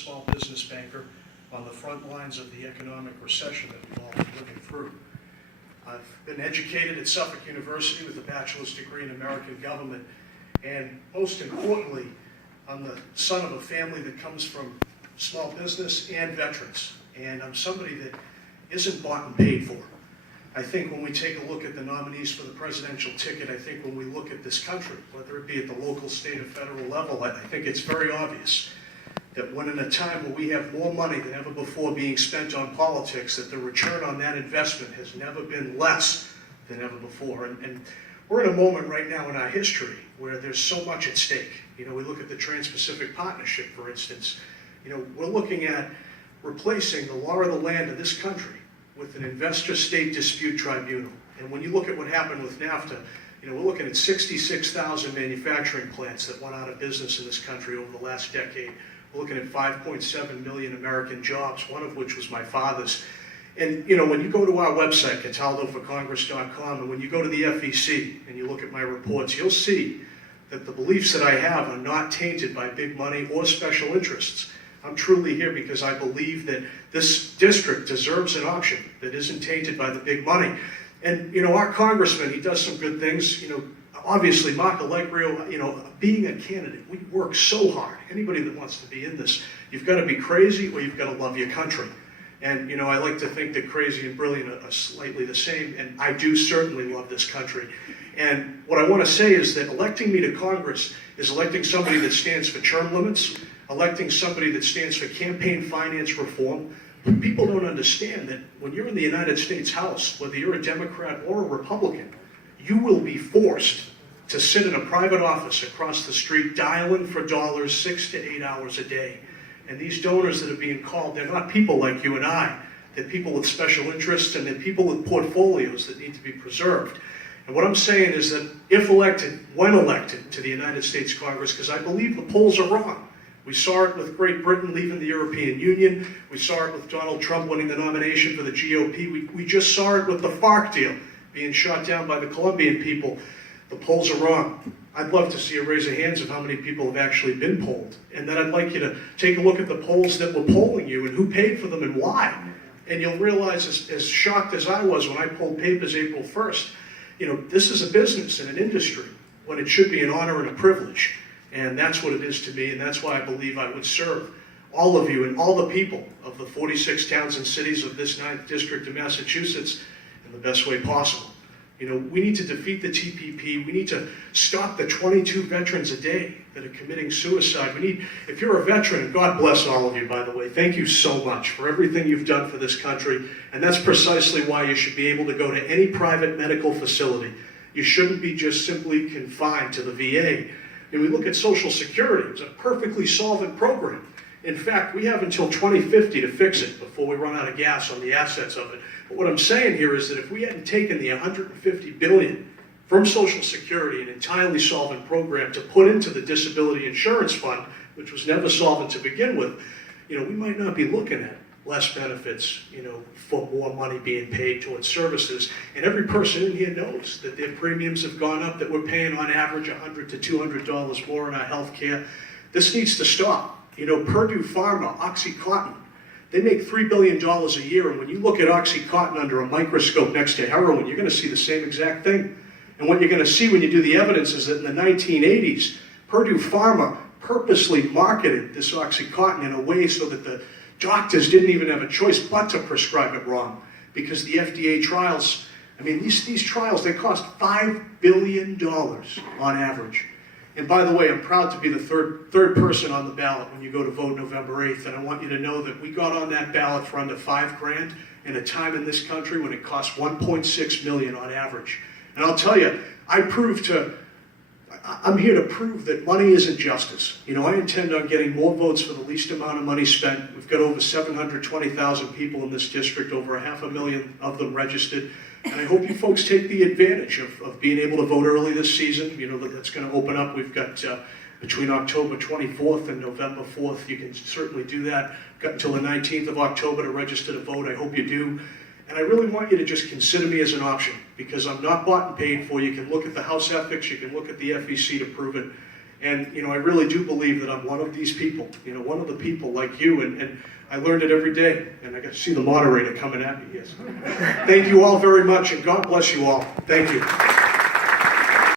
small business banker on the front lines of the economic recession that we've all been living through. I've been educated at Suffolk University with a bachelor's degree in American government, and most importantly, I'm the son of a family that comes from small business and veterans, and I'm somebody that isn't bought and paid for. I think when we take a look at the nominees for the presidential ticket, I think when we look at this country, whether it be at the local, state, or federal level, I think it's very obvious that when in a time where we have more money than ever before being spent on politics, that the return on that investment has never been less than ever before. And we're in a moment right now in our history where there's so much at stake. You know, we look at the Trans-Pacific Partnership, for instance. You know, we're looking at replacing the law of the land of this country with an investor-state dispute tribunal. And when you look at what happened with NAFTA, you know, we're looking at 66,000 manufacturing plants that went out of business in this country over the last decade. We're looking at 5.7 million American jobs, one of which was my father's. And, you know, when you go to our website, CataldoForCongress.com, and when you go to the FEC and you look at my reports, you'll see that the beliefs that I have are not tainted by big money or special interests. I'm truly here because I believe that this district deserves an option that isn't tainted by the big money. And, you know, our congressman, he does some good things. You know, obviously, Mark Allegrio, you know, being a candidate, we work so hard. Anybody that wants to be in this, you've got to be crazy or you've got to love your country. And, you know, I like to think that crazy and brilliant are slightly the same, and I do certainly love this country. And what I want to say is that electing me to Congress is electing somebody that stands for term limits, electing somebody that stands for campaign finance reform. But people don't understand that when you're in the United States House, whether you're a Democrat or a Republican, you will be forced to sit in a private office across the street dialing for dollars 6 to 8 hours a day. And these donors that are being called, they're not people like you and I. They're people with special interests, and they're people with portfolios that need to be preserved. And what I'm saying is that if elected, when elected to the United States Congress, because I believe the polls are wrong. We saw it with Great Britain leaving the European Union. We saw it with Donald Trump winning the nomination for the GOP. We just saw it with the FARC deal being shot down by the Colombian people. The polls are wrong. I'd love to see a raise of hands of how many people have actually been polled. And then I'd like you to take a look at the polls that were polling you and who paid for them and why. And you'll realize, as shocked as I was when I polled papers April 1st, you know, this is a business and an industry when it should be an honor and a privilege. And that's what it is to me, and that's why I believe I would serve all of you and all the people of the 46 towns and cities of this 9th District of Massachusetts in the best way possible. You know, we need to defeat the TPP. We need to stop the 22 veterans a day that are committing suicide. We need, if you're a veteran, and God bless all of you, by the way, thank you so much for everything you've done for this country, and that's precisely why you should be able to go to any private medical facility. You shouldn't be just simply confined to the VA. And we look at Social Security, it's a perfectly solvent program. In fact, we have until 2050 to fix it before we run out of gas on the assets of it. But what I'm saying here is that if we hadn't taken the $150 billion from Social Security, an entirely solvent program, to put into the Disability Insurance Fund, which was never solvent to begin with, you know, we might not be looking at less benefits, you know, for more money being paid towards services. And every person in here knows that their premiums have gone up, that we're paying on average $100 to $200 more in our health care. This needs to stop. You know, Purdue Pharma, OxyContin, they make $3 billion a year, and when you look at OxyContin under a microscope next to heroin, you're going to see the same exact thing. And what you're going to see when you do the evidence is that in the 1980s, Purdue Pharma purposely marketed this OxyContin in a way so that the doctors didn't even have a choice but to prescribe it wrong, because the FDA trials, I mean, these trials, they cost $5 billion on average. And by the way, I'm proud to be the third person on the ballot when you go to vote November 8th. And I want you to know that we got on that ballot for under $5,000 in a time in this country when it cost $1.6 million on average. And I'll tell you, I'm here to prove that money isn't justice. You know, I intend on getting more votes for the least amount of money spent. We've got over 720,000 people in this district, over 500,000 of them registered. And I hope you folks take the advantage of being able to vote early this season. You know, that's going to open up. We've got between October 24th and November 4th. You can certainly do that. We've got until the 19th of October to register to vote. I hope you do. And I really want you to just consider me as an option, because I'm not bought and paid for. You can look at the House ethics. You can look at the FEC to prove it. And, you know, I really do believe that I'm one of these people, you know, one of the people like you, and I learned it every day, and I got to see the moderator coming at me. Yes. Thank you all very much, and God bless you all. Thank you.